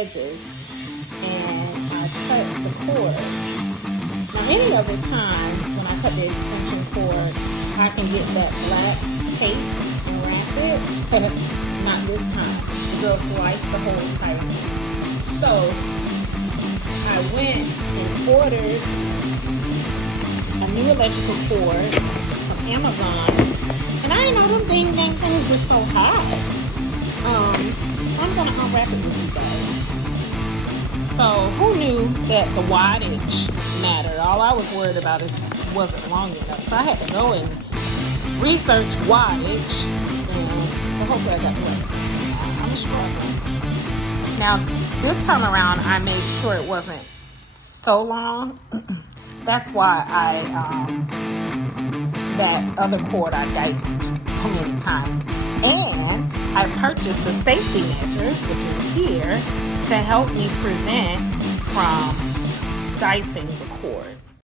edges and I cut the cord. Now any other time when I cut the extension cord, I can get that black tape and wrap it. Not this time. The girl sliced the whole entire thing. So I went and ordered a new electrical cord from Amazon, and I didn't know them dang things were so high. I'm gonna unwrap it with you guys. So who knew that the wattage mattered? All I was worried about is wasn't long enough. So I had to go and research wattage, and so hopefully I got the right. I'm struggling. Now this time around, I made sure it wasn't so long. That's why that other cord I diced so many times. And I purchased a safety measure, which is here, to help me prevent from dicing the cord.